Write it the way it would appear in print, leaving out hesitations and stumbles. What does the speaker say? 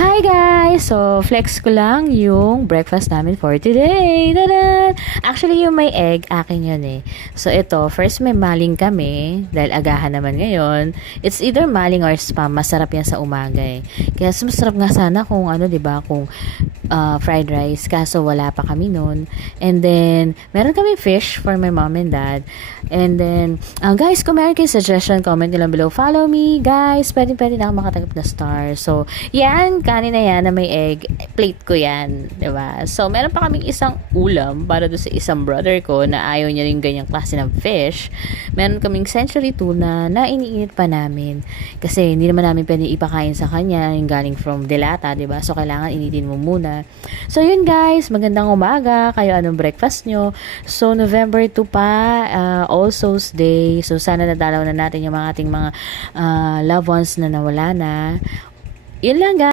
Hi guys! So, flex ko lang yung breakfast namin for today. Tada! Actually, yung may egg, akin yun eh. So, ito, first may maling kami, dahil agahan naman ngayon. It's either maling or spam. Masarap yan sa umaga eh. Kaya masarap nga sana kung ano, 'di ba, kung fried rice. Kaso wala pa kami noon. And then, meron kami fish for my mom and dad. And then, guys, kung meron kayo suggestion, comment nyo lang below. Follow me, guys. Pwede na ako makatanggap na star. So, yan, kanin na yan na may egg. Plate ko yan. 'Di ba? So, meron pa kaming isang ulam para doon sa isang brother ko na ayaw niya rin ganyang klase ng fish. Meron kaming century tuna na iniinit pa namin. Kasi hindi naman namin pwede ipakain sa kanya yung galing from Delata, 'di ba? So, kailangan initin mo muna. So, yun guys. Magandang umaga. Kayo anong breakfast nyo? So, November 2 pa, All Souls Day. So, sana nadalaw na natin yung mga ating mga loved ones na nawala na. Yun lang guys.